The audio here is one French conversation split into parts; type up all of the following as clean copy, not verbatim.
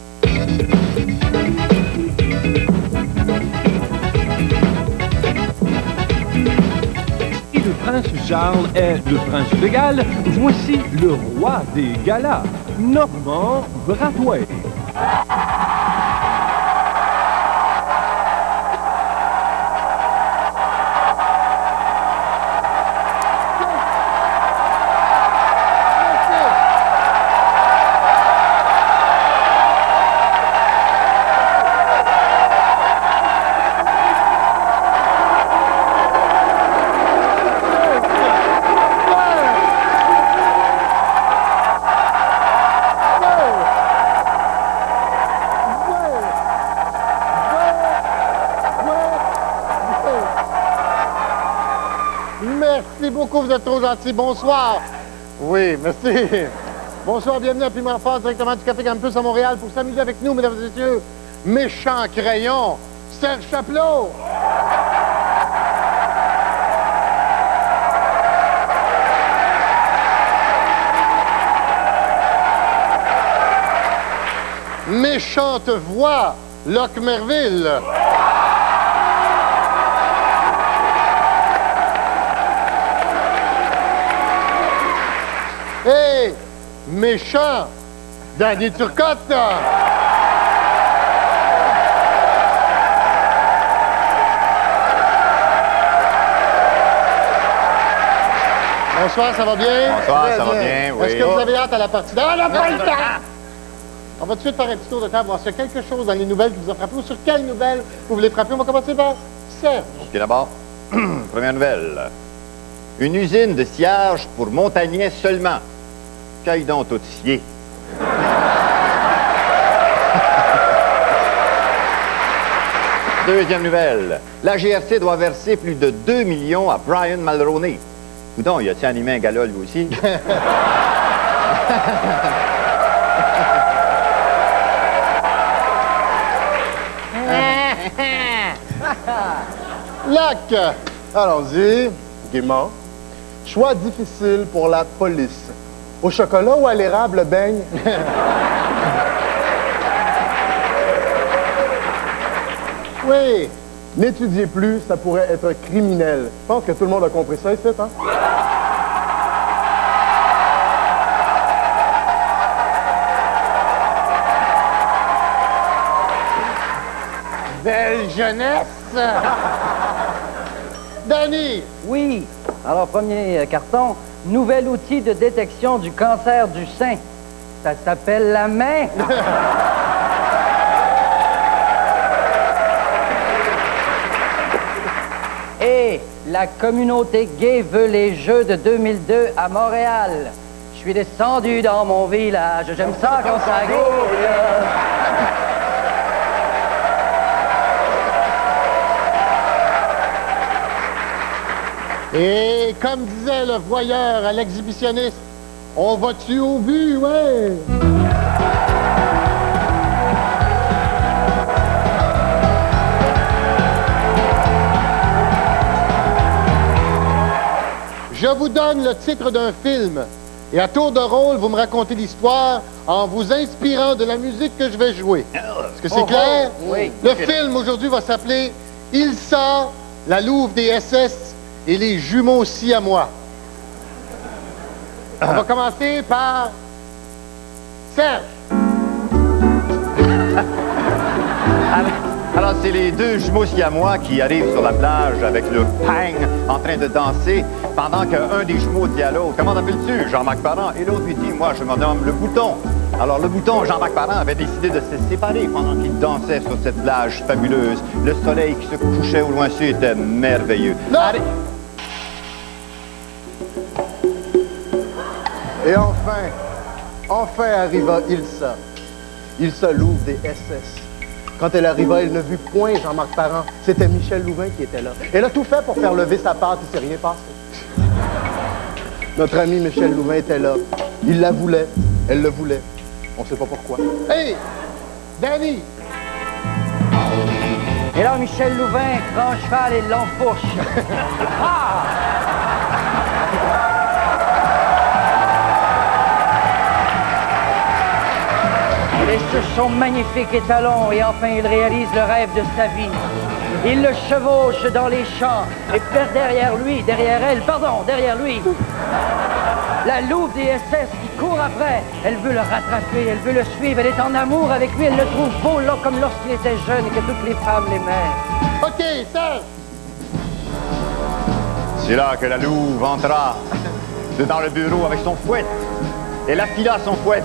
Et le prince Charles est le prince de Galles. Voici le roi des galas, Normand Brathwaite. Merci beaucoup, vous êtes trop gentil. Bonsoir. Oui, merci. Bonsoir, bienvenue à Piment Fort, directement du Café Campus à Montréal pour s'amuser avec nous, mesdames et messieurs. Méchant crayon, Serge Chapelot. Méchante voix, Locke Merville. Hey, méchant, Danny Turcotte. Bonsoir, ça va bien? Bonsoir, ça va bien, oui. Est-ce que vous avez hâte à la partie? Ah, on n'a pas le temps! On va tout de suite faire un petit tour de table, voir s'il y a quelque chose dans les nouvelles qui vous a frappé ou sur quelles nouvelles vous voulez frapper. On va commencer par Serge. OK, d'abord, première nouvelle. Une usine de sciage pour montagnais seulement. Qu'aille donc tout scier. Deuxième nouvelle. La GRC doit verser plus de 2 millions à Brian Mulroney. Coudon, il a-t-il animé un gala lui aussi? Lac. Allons-y, gaiement. Choix difficile pour la police. Au chocolat ou à l'érable beigne? Oui. N'étudiez plus, ça pourrait être criminel. Je pense que tout le monde a compris ça ici, hein? Belle jeunesse. Danny. Oui. Alors, premier carton, nouvel outil de détection du cancer du sein. Ça s'appelle la main. Et la communauté gay veut les Jeux de 2002 à Montréal. Je suis descendu dans mon village. J'aime ça quand ça gaule. Et comme disait le voyeur à l'exhibitionniste, on va-tu au but, ouais? Je vous donne le titre d'un film et à tour de rôle, vous me racontez l'histoire en vous inspirant de la musique que je vais jouer. Est-ce que c'est clair? Oui. Le film aujourd'hui va s'appeler « Ilsa, la louve des SS et les jumeaux siamois ». On va commencer par Serge. Alors, c'est les deux jumeaux siamois qui arrivent sur la plage avec le pang en train de danser pendant qu'un des jumeaux dit à l'autre, « Comment t'appelles-tu, Jean-Marc Parent? » Et l'autre lui dit, « Moi, je me nomme le Bouton. » Alors, le Bouton, Jean-Marc Parent, avait décidé de se séparer pendant qu'ils dansaient sur cette plage fabuleuse. Le soleil qui se couchait au loin était merveilleux. Non. Allez. Et enfin arriva Ilsa. Ilsa louve des SS. Quand elle arriva, elle ne vit point Jean-Marc Parent. C'était Michel Louvain qui était là. Elle a tout fait pour faire lever sa patte, il ne s'est rien passé. Notre ami Michel Louvain était là. Il la voulait, elle le voulait. On ne sait pas pourquoi. Hey, Danny. Et là, Michel Louvain prend un cheval et l'enfourche. Ah! Et sur son magnifique étalon, et enfin il réalise le rêve de sa vie. Il le chevauche dans les champs, et derrière lui, derrière lui, la louve des SS qui court après. Elle veut le rattraper, elle veut le suivre, elle est en amour avec lui, elle le trouve beau là, comme lorsqu'il était jeune et que toutes les femmes l'aimaient. OK, Serge! C'est là que la louve entra dans le bureau avec son fouet. Elle affila son fouet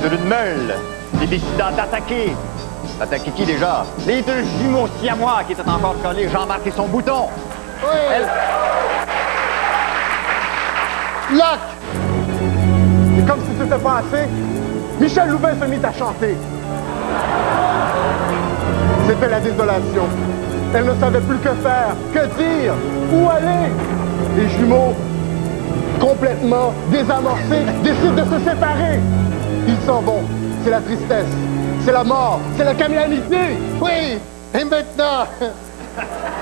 sur une meule et décida d'attaquer. Attaquer qui déjà? Les deux jumeaux siamois qui étaient encore collés, Jean-Marc et son bouton. Oui! Lock! Et comme si c'était pas assez, Michel Louvain se mit à chanter. C'était la désolation. Elle ne savait plus que faire, que dire, où aller. Les jumeaux, complètement désamorcés, décident de se séparer. Ils s'en vont. C'est la tristesse, c'est la mort, c'est la calamité. Oui! Et maintenant,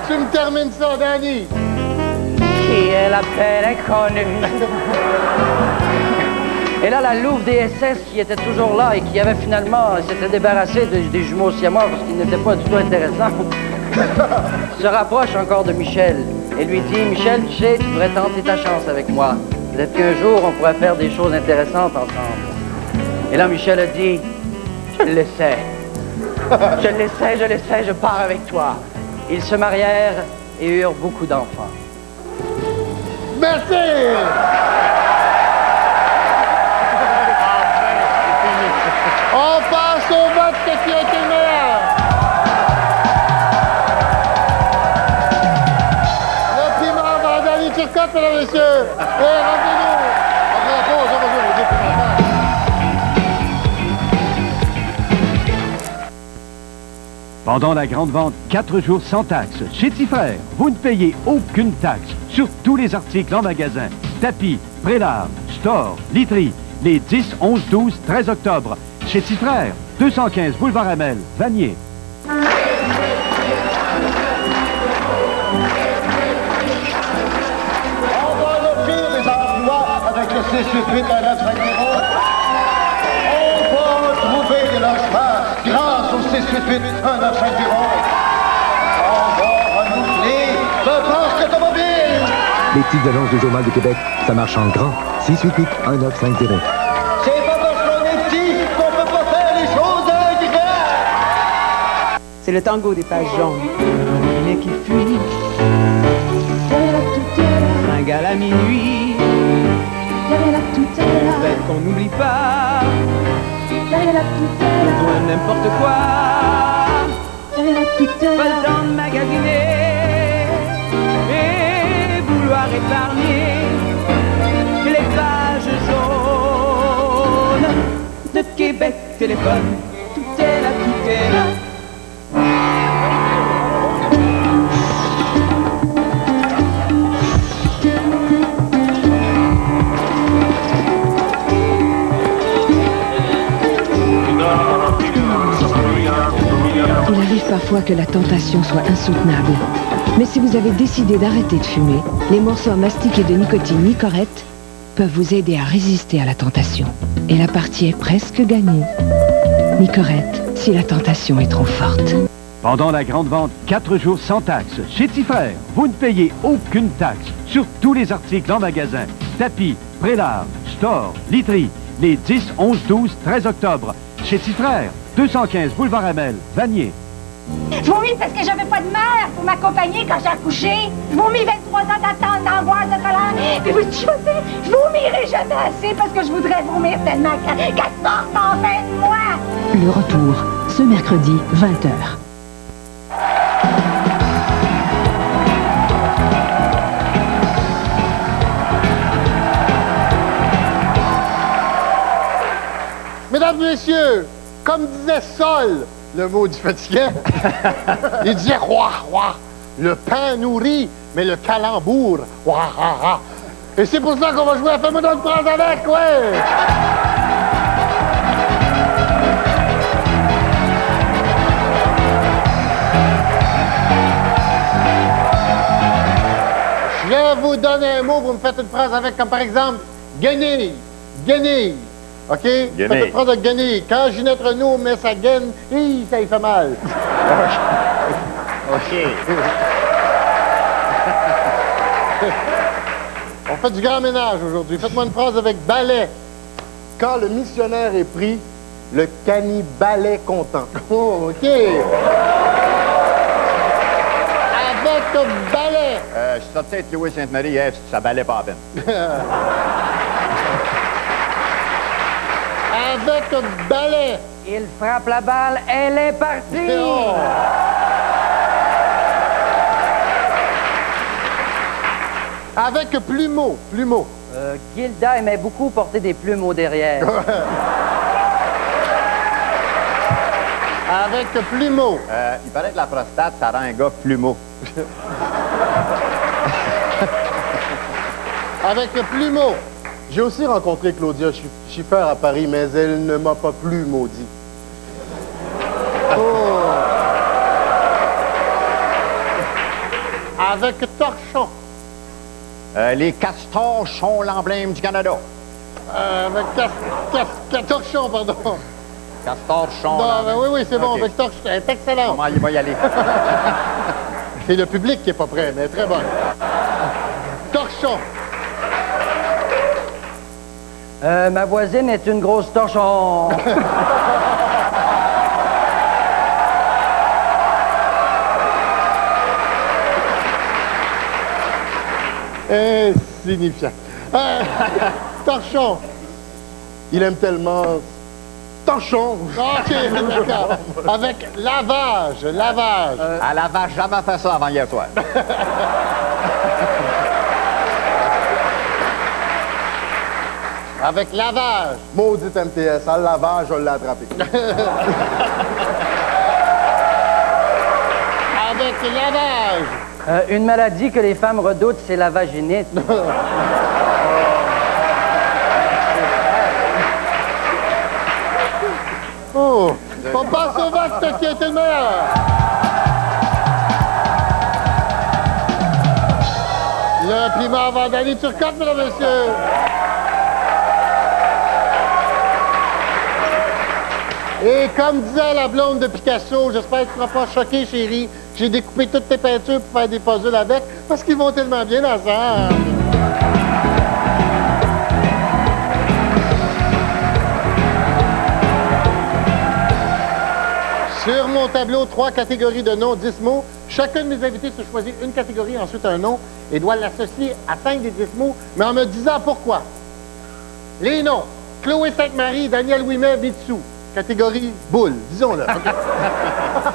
tu me termines ça, Danny. Qui est la belle inconnue? Et là, la louve des SS qui était toujours là et qui avait finalement s'était débarrassé des jumeaux siamois parce qu'ils n'étaient pas du tout intéressants, se rapproche encore de Michel et lui dit, Michel, tu sais, tu devrais tenter ta chance avec moi. Peut-être qu'un jour, on pourrait faire des choses intéressantes ensemble. Et là, Michel a dit, je le sais. Je le sais, je pars avec toi. Ils se marièrent et eurent beaucoup d'enfants. Merci! On passe au vote qui a été meilleur. Le piment va à Danny Turcotte, mesdames et messieurs. Et rendez-nous. Pendant la grande vente, 4 jours sans taxe. Chez Tifrère, vous ne payez aucune taxe sur tous les articles en magasin. Tapis, prélarge, store, literie, les 10, 11, 12, 13 octobre. Chez Tifrère, 215 boulevard Hamel, Vanier. On va offrir des emplois avec le 688 à 950. On va trouver des logements grâce au 688 à 950. On va renouveler le parc automobile. Les petites annonces du Journal du Québec, ça marche en grand. 688-1950. C'est pas parce qu'on est petit qu'on peut pas faire les choses différentes. C'est le tango des pages jaunes. Mais qui fuit. Un gala à minuit. Fête qu'on n'oublie pas. Besoin de n'importe quoi. Pas le temps de magasiner. Et vouloir épargner les pages jaunes de Québec téléphone. Tout est là, tout est là. Il arrive parfois que la tentation soit insoutenable. Mais si vous avez décidé d'arrêter de fumer, les morceaux à mastiquer de nicotine Nicorette peuvent vous aider à résister à la tentation. Et la partie est presque gagnée. Nicorette, si la tentation est trop forte. Pendant la grande vente, 4 jours sans taxe. Chez Tifrère, vous ne payez aucune taxe sur tous les articles en magasin. Tapis, prélarge, store, literie, les 10, 11, 12, 13 octobre. Chez Tifrère, 215 boulevard Hamel, Vanier. Je vomis parce que j'avais pas de mère pour m'accompagner quand j'ai accouché. Je vomis 23 ans d'attente, d'angoisse, de colère. Puis vous savez, je vomirai jamais assez parce que je voudrais vomir tellement qu'elle sorte enfin de moi. Le retour, ce mercredi, 20h. Mesdames et messieurs, comme disait Sol, le mot du fatiguant, il disait roi, roi. Le pain nourrit, mais le calembour, roi, roi, roi. Et c'est pour ça qu'on va jouer à Fais-moi donc prendre avec, ouais! Je vais vous donner un mot, vous me faites une phrase avec, comme par exemple, guenille, guenille. OK? Faites une phrase de guenille. Quand Ginette Renault met sa gaine, ça lui fait mal. OK. On fait du grand ménage aujourd'hui. Faites-moi une phrase avec balai. Quand le missionnaire est pris, le cannibale content. Oh, OK. Avec balai. Je suis sorti avec Louis Sainte-Marie, ça balait pas à peine. Avec balai. Il frappe la balle, elle est partie! Oh. Avec plumeau. Plumeau. Gilda aimait beaucoup porter des plumes au derrière. Avec plumeau. Il paraît que la prostate, ça rend un gars plumeau. Avec plumeau. J'ai aussi rencontré Claudia Schiffer à Paris, mais elle ne m'a pas plu, maudit. Oh. Avec torchon. Les castors sont l'emblème du Canada. Avec torchon, pardon. Castors sont... Non, oui, c'est bon, okay. avec torchon. C'est excellent. Comment il va y aller? C'est le public qui n'est pas prêt, mais très bon. Torchon. Ma voisine est une grosse torchon. Insignifiant. Torchon. Il aime tellement... Torchon. OK, d'accord. Avec lavage. Lavage. Elle n'avait jamais fait ça avant hier soir. Avec lavage. Maudit MTS, à lavage, je l'ai attrapé. Avec lavage. Une maladie que les femmes redoutent, c'est la vaginite. Oh, on passe au vaste qui a été le meilleur. Le piment Vandali Turcotte, mesdames et messieurs. Et comme disait la blonde de Picasso, j'espère que tu ne seras pas choqué, chérie, j'ai découpé toutes tes peintures pour faire des puzzles avec, parce qu'ils vont tellement bien ensemble. Sur mon tableau, 3 catégories de noms, 10 mots. Chacun de mes invités se choisit une catégorie, ensuite un nom, et doit l'associer à 5 des 10 mots, mais en me disant pourquoi. Les noms. Chloé Sainte-Marie, Daniel Ouimet, Mitsou. Catégorie boule, disons-le. Okay.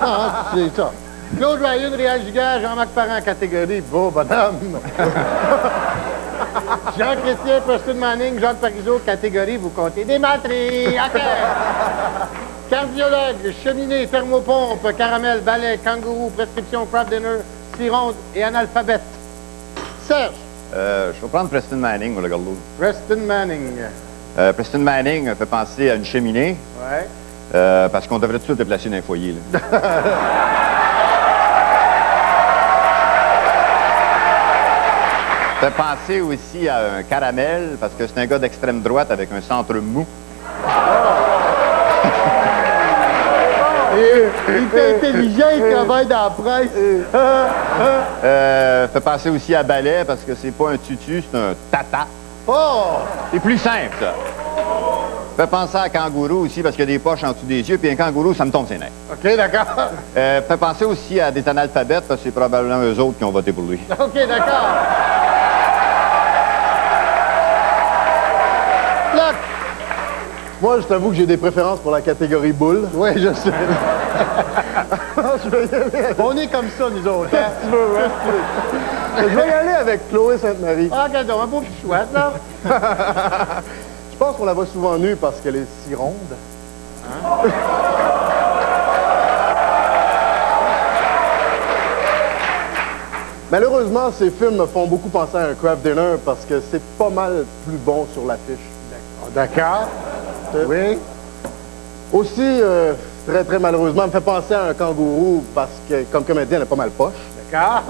Ah, c'est ça. Claude Ryan, Réal Giguère, Jean-Marc Parent, catégorie beau bonhomme. Jean-Chrétien, Preston Manning, Jacques Parizeau, catégorie vous comptez des matrices. OK. Cardiologue, cheminée, thermopompe, caramel, balai, kangourou, prescription, craft dinner, cironde et analphabète. Serge. Je vais prendre Preston Manning, le gars-là. Preston Manning. Preston Manning fait penser à une cheminée. Ouais. Parce qu'on devrait tout de suite déplacer dans un foyer. Là. Fait penser aussi à un caramel, parce que c'est un gars d'extrême droite avec un centre mou. Il est intelligent, il travaille dans la presse. Fait penser aussi à balai, parce que c'est pas un tutu, c'est un tata. Oh! C'est plus simple, ça. Fait penser à kangourou aussi, parce qu'il y a des poches en dessous des yeux, puis un kangourou, ça me tombe ses nerfs. OK, d'accord. Fait penser aussi à des analphabètes, parce que c'est probablement eux autres qui ont voté pour lui. OK, d'accord. Plaque. Moi, je t'avoue que j'ai des préférences pour la catégorie boule. Oui, je sais. On est comme ça, nous autres. Hein? Tu veux, hein? Je vais y aller avec Chloé Sainte-Marie. Ah, regarde, un beau petit chouette, là. Je pense qu'on la voit souvent nue parce qu'elle est si ronde. Hein? Malheureusement, ces films me font beaucoup penser à un craft dinner parce que c'est pas mal plus bon sur l'affiche. D'accord. Oui. Aussi, très, très malheureusement, me fait penser à un kangourou parce que, comme comédien, elle a pas mal poche. D'accord.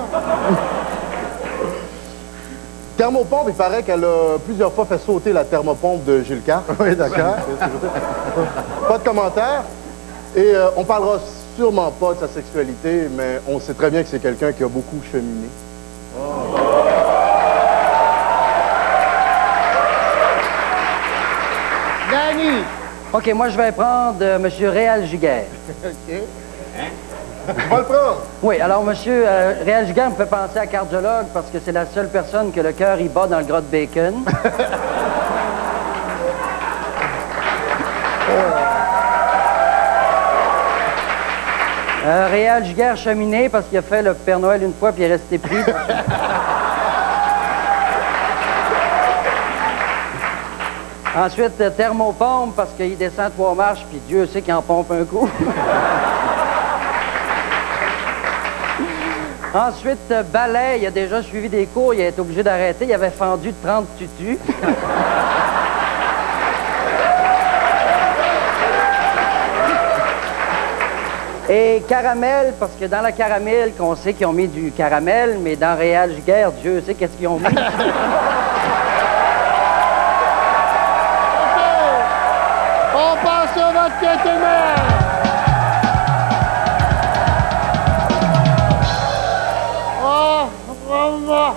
Thermopompe, il paraît qu'elle a plusieurs fois fait sauter la thermopompe de Jules Carre. Oui, d'accord. Pas de commentaire. Et on parlera sûrement pas de sa sexualité, mais on sait très bien que c'est quelqu'un qui a beaucoup cheminé. Danny! OK, moi, je vais prendre M. Réal Giguère. OK. Je vais le prendre. Oui, alors, M. Réal Giguère me fait penser à cardiologue parce que c'est la seule personne que le cœur y bat dans le gras de bacon. Réal Giguère cheminé parce qu'il a fait le Père Noël une fois puis il est resté pris. Ensuite, thermopompe parce qu'il descend 3 marches puis Dieu sait qu'il en pompe un coup. Ensuite, balai, il a déjà suivi des cours, il a été obligé d'arrêter, il avait fendu 30 tutus. Et caramel, parce que dans la caramel, qu'on sait qu'ils ont mis du caramel, mais dans Réal Giguère, Dieu sait qu'est-ce qu'ils ont mis. OK. On passe sur votre quinquennat. Oh, vraiment.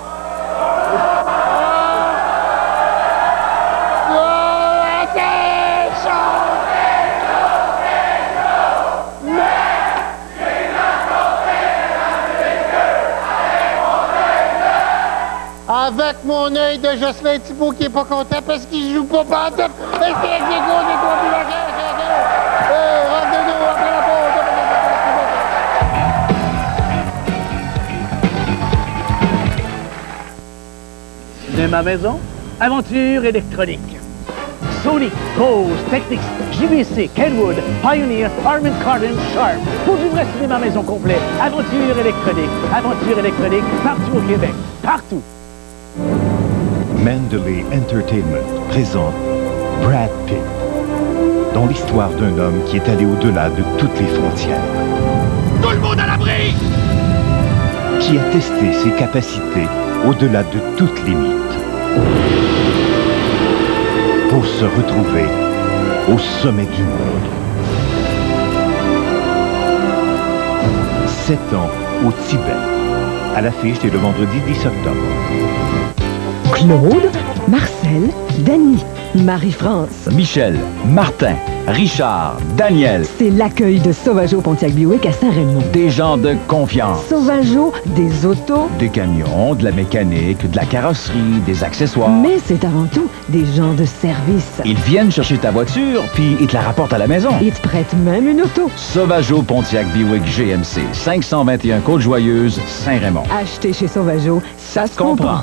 Avec mon œil de Jocelyn Thibault qui est pas content parce qu'il joue pas pantoute. Est-ce qu'il y a des gros, des trois plus revenez-nous après la pause. Cinéma maison, aventure électronique. Sony, Bose, Technics, JVC, Kenwood, Pioneer, Harman Kardon, Sharp. Pour du vrai cinéma maison complet, aventure électronique partout au Québec, partout. Mandalay Entertainment présente Brad Pitt, dans l'histoire d'un homme qui est allé au-delà de toutes les frontières. Tout le monde à l'abri! Qui a testé ses capacités au-delà de toute limite. Pour se retrouver au sommet du monde. 7 ans au Tibet. À l'affiche dès le vendredi 10 octobre. Claude, Marcel, Dany, Marie-France, Michel, Martin, Richard, Daniel. C'est l'accueil de Sauvageau Pontiac Buick à Saint-Raymond. Des gens de confiance. Sauvageau, des autos, des camions, de la mécanique, de la carrosserie, des accessoires. Mais c'est avant tout des gens de service. Ils viennent chercher ta voiture, puis ils te la rapportent à la maison. Ils te prêtent même une auto. Sauvageau Pontiac Buick GMC, 521 Côte-Joyeuse, Saint-Raymond. Acheter chez Sauvageau, ça se comprend.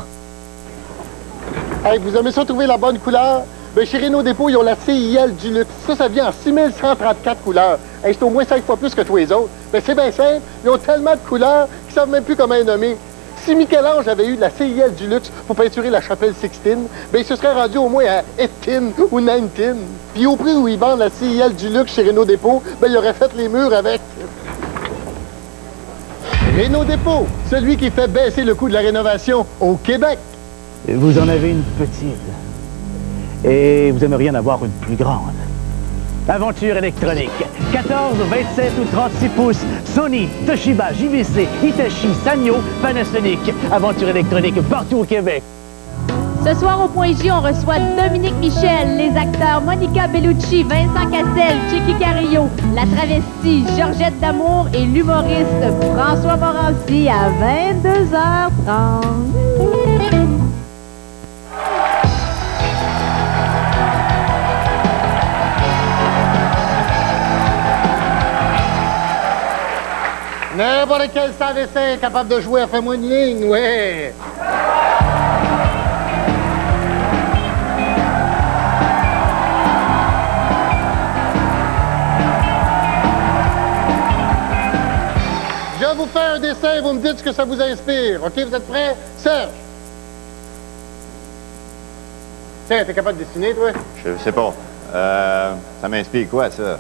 Hey, vous aimez ça trouver la bonne couleur? Ben, chez Renault Dépôt, ils ont la CIL du luxe. Ça vient en 6134 couleurs. Hey, c'est au moins 5 fois plus que tous les autres. Ben, c'est bien simple. Ils ont tellement de couleurs qu'ils savent même plus comment les nommer. Si Michel-Ange avait eu de la CIL du luxe pour peinturer la chapelle Sixtine, ben, il se serait rendu au moins à 18 ou 19. Puis au prix où ils vendent la CIL du luxe chez Renault Dépôt, ben, il aurait fait les murs avec. Renault Dépôt, celui qui fait baisser le coût de la rénovation au Québec. Vous en avez une petite. Et vous aimeriez en avoir une plus grande. Aventure électronique. 14, 27 ou 36 pouces. Sony, Toshiba, JVC, Hitachi, Sanyo, Panasonic. Aventure électronique partout au Québec. Ce soir au Point J, on reçoit Dominique Michel, les acteurs Monica Bellucci, Vincent Cassel, Chicky Carillo, la travestie Georgette Damour et l'humoriste François Morancy à 22h30. N'importe quel sans-dessin est capable de jouer à Fais-moi une ligne, ouais. Je vous fais un dessin, vous me dites ce que ça vous inspire. OK, vous êtes prêts? Serge. Tiens, t'es capable de dessiner, toi? Je sais pas. Ça m'inspire quoi, ça?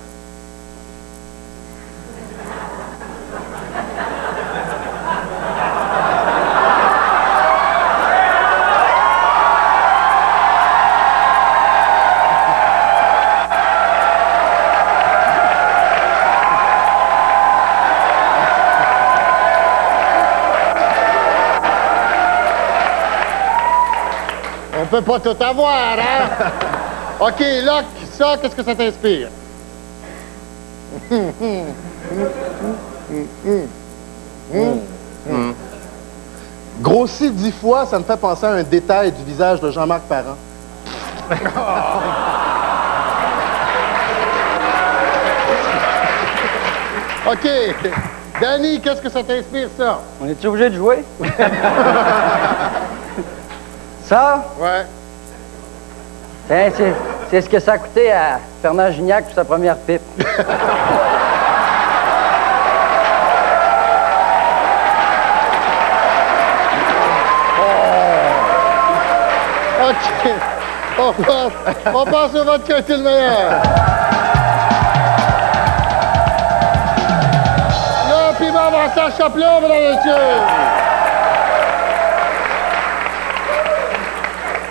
peut pas tout avoir, hein? OK, Locke, ça, qu'est-ce que ça t'inspire? Grossi 10 fois, ça me fait penser à un détail du visage de Jean-Marc Parent. OK. Danny, qu'est-ce que ça t'inspire, ça? On est-tu obligé de jouer? Ça? Ouais. Tiens, c'est ce que ça a coûté à Fernand Gignac pour sa première pipe. OK. On passe au vote qui a été le meilleur. Le piment Vincent Chaplot, mesdames et messieurs.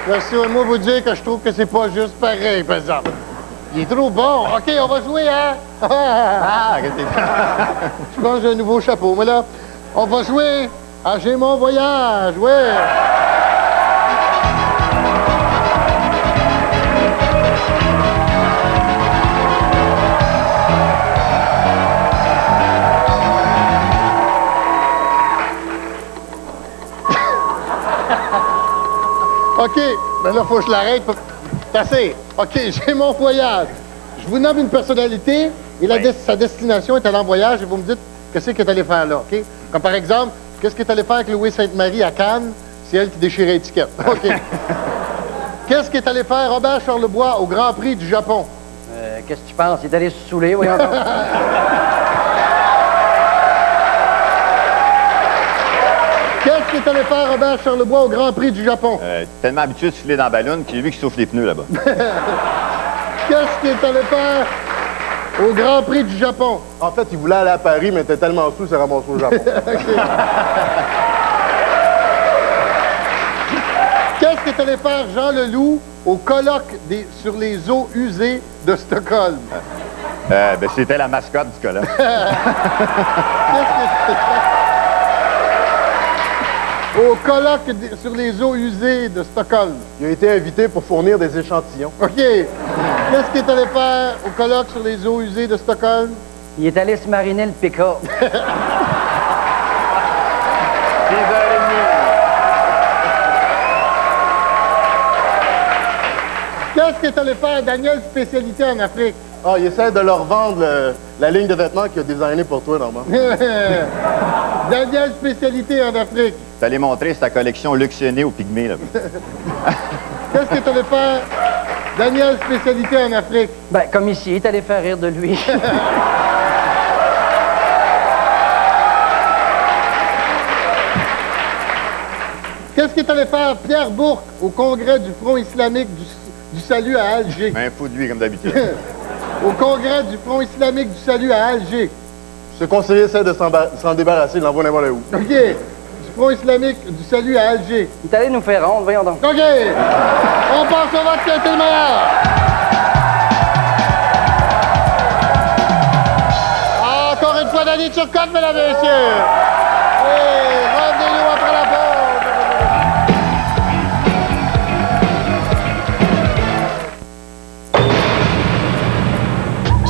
Laissez-moi vous dire que je trouve que c'est pas juste pareil, par exemple. Il est trop bon. OK, on va jouer, hein? Je pense que j'ai un nouveau chapeau. Mais là, on va jouer à J'ai mon voyage, ouais. OK, ben là, faut que je l'arrête. C'est assez. OK, j'ai mon voyage. Je vous nomme une personnalité et sa destination est allée en voyage et vous me dites qu'est-ce qu'elle est allée faire là, OK? Comme par exemple, qu'est-ce qu'elle est allée faire avec Louis Sainte-Marie à Cannes? C'est elle qui déchirait l'étiquette. OK. Qu'est-ce qu'est allé faire Robert Charlebois au Grand Prix du Japon? Qu'est-ce que tu penses? Il est allé se saouler, voyons donc. Qu'est-ce qu'est allé faire Robert Charlebois au Grand Prix du Japon? Tellement habitué de filer dans la ballonne qu'il a vu qu'il souffle les pneus là-bas. Qu'est-ce qu'il est allé faire au Grand Prix du Japon? En fait, il voulait aller à Paris, mais était tellement sous, il s'est ramassé au Japon. Qu'est-ce qu'est allé faire Jean Leloup au colloque sur les eaux usées de Stockholm? Ben, c'était la mascotte du colloque. Au colloque sur les eaux usées de Stockholm. Il a été invité pour fournir des échantillons. OK. Qu'est-ce qu'il est allé faire au colloque sur les eaux usées de Stockholm? Il est allé se mariner le pick-up. Qu'est-ce qu'il est allé faire Daniel Spécialité en Afrique? Ah, il essaie de leur vendre la ligne de vêtements qu'il a designé pour toi, Normand. Daniel Spécialité en Afrique. T'es allé montrer sa collection luxuonnée aux pygmées, là. Qu'est-ce que t'allais faire Daniel Spécialité en Afrique? Ben, comme ici, il est allé faire rire de lui. Qu'est-ce qu'il est allé faire Pierre Bourque au congrès du Front islamique du Salut à Alger? Un fou de lui, comme d'habitude. Au congrès du Front islamique du Salut à Alger. Ce conseiller essaie de s'en débarrasser, il l'envoie n'importe où. OK. Du Front islamique du Salut à Alger. Il est allé nous faire honte, voyons donc. OK. On passe au vote qui a été le meilleur. Encore une fois, Danny Turcotte, mesdames et messieurs. Et revenez-nous après la pause.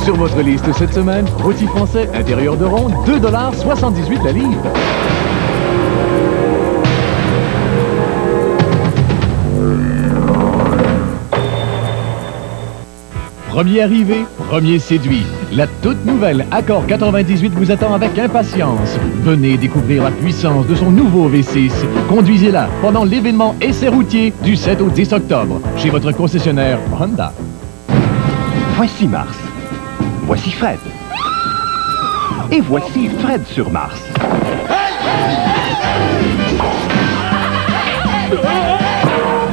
Sur votre liste cette semaine, rôti français intérieur de rond, 2,78 $ la livre. Premier arrivé, premier séduit. La toute nouvelle Accord 98 vous attend avec impatience. Venez découvrir la puissance de son nouveau V6. Conduisez-la pendant l'événement Essai routier du 7 au 10 octobre chez votre concessionnaire Honda. Voici Mars. Voici Fred. Et voici Fred sur Mars.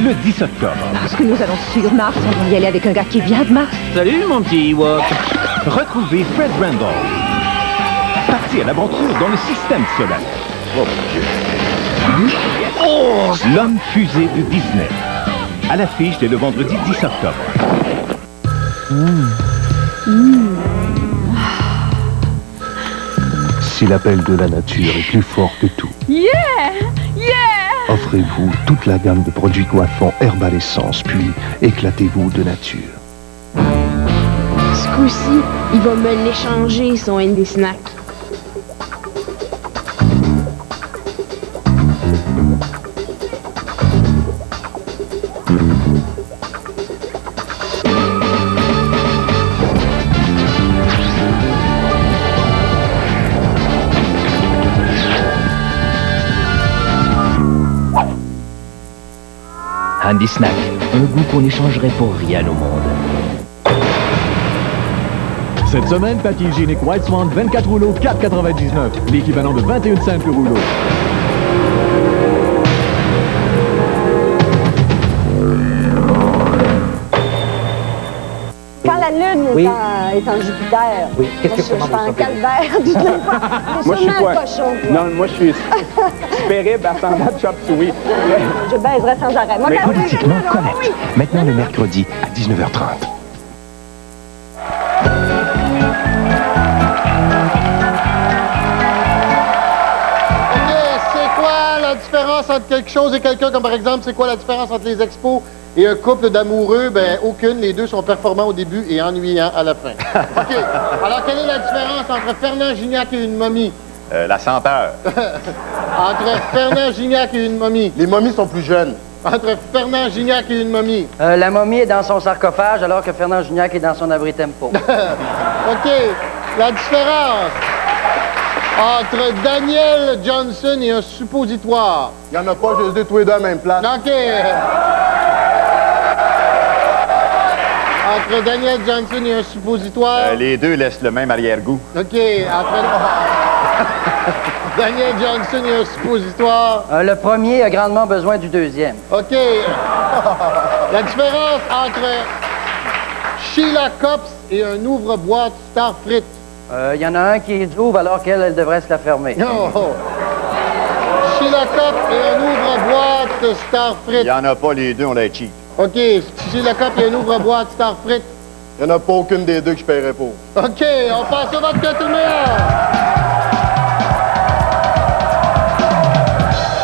Le 10 octobre. Parce que nous allons sur Mars, on va y aller avec un gars qui vient de Mars. Salut, mon petit Ewok. Retrouvez Fred Randall. Parti à l'aventure dans le système solaire. Oh, mon Dieu. Oh, l'homme fusée de Disney. À l'affiche dès le vendredi 10 octobre. Si l'appel de la nature est plus fort que tout, Yeah! Yeah! Offrez-vous toute la gamme de produits coiffants Herbal Essence, puis éclatez-vous de nature. Ce coup-ci, il va me l'échanger, son Andy Snack. Andy Snack, un goût qu'on n'échangerait pour rien au monde. Cette semaine, papier hygiénique White Swan 24 rouleaux, 4,99. L'équivalent de 21 cents le rouleau. Quand la Lune Oui. est en Jupiter, Oui. Qu'est-ce que je suis comment en vous calvaire. Moi, je suis quoi? Cochon, Non, moi, je suis spéré, ascendant chop suey. Je baiserais sans arrêt. Moi, Mais quand politiquement oui. correct. Maintenant le mercredi à 19h30. OK, c'est quoi la différence entre quelque chose et quelqu'un? Comme par exemple, c'est quoi la différence entre les expos et un couple d'amoureux? Ben, aucune. Les deux sont performants au début et ennuyants à la fin. OK. Alors, quelle est la différence entre Fernand Gignac et une momie? La senteur. Entre Fernand Gignac et une momie. Les momies sont plus jeunes. Entre Fernand Gignac et une momie. La momie est dans son sarcophage alors que Fernand Gignac est dans son abri tempo. OK. La différence entre Daniel Johnson et un suppositoire. Il n'y en a pas, je les ai tous les deux à la même place. OK. Entre Daniel Johnson et un suppositoire. Les deux laissent le même arrière-goût. OK. Entre Daniel Johnson et un suppositoire. Le premier a grandement besoin du deuxième. OK. La différence entre Sheila Copps et un ouvre-boîte Star Frites. Il y en a un qui ouvre alors qu'elle elle devrait se la fermer. Oh. Sheila Copps et un ouvre-boîte Star Frites. Il n'y en a pas, les deux, on l'a cheap. OK. Sheila Copps et un ouvre-boîte Star Frites. Il n'y en a pas aucune des deux que je paierais pour. OK. On passe au vote que tout le monde.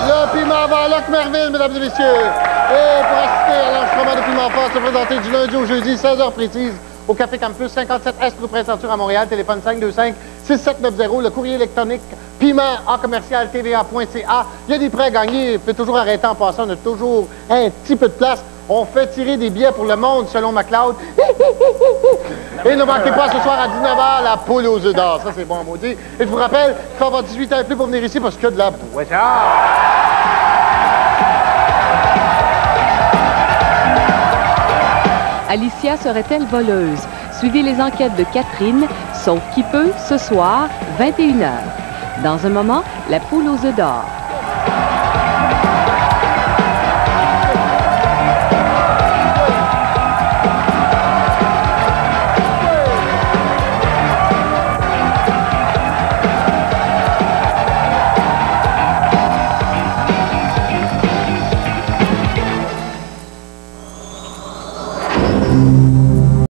Le piment avant Locke Merville, mesdames et messieurs. Et pour assister à l'enregistrement de Piment Fort, se présenter du lundi au jeudi, 16h précise, au Café Campus, 57 Est, rue Prince-Arthur à Montréal, téléphone 525-6790, le courrier électronique piment@tva.ca. Il y a des prêts à gagner, il peut toujours arrêter en passant, on a toujours un petit peu de place. On fait tirer des billets pour le monde, selon McLeod. Et ne manquez pas ce soir à 19h, la poule aux œufs d'or. Ça, c'est bon à maudit. Et je vous rappelle qu'il faut avoir 18 ans et plus pour venir ici parce qu'il y a de la boisson. Alicia serait-elle voleuse? Suivez les enquêtes de Catherine, sauf qui peut, ce soir, 21h. Dans un moment, la poule aux œufs d'or.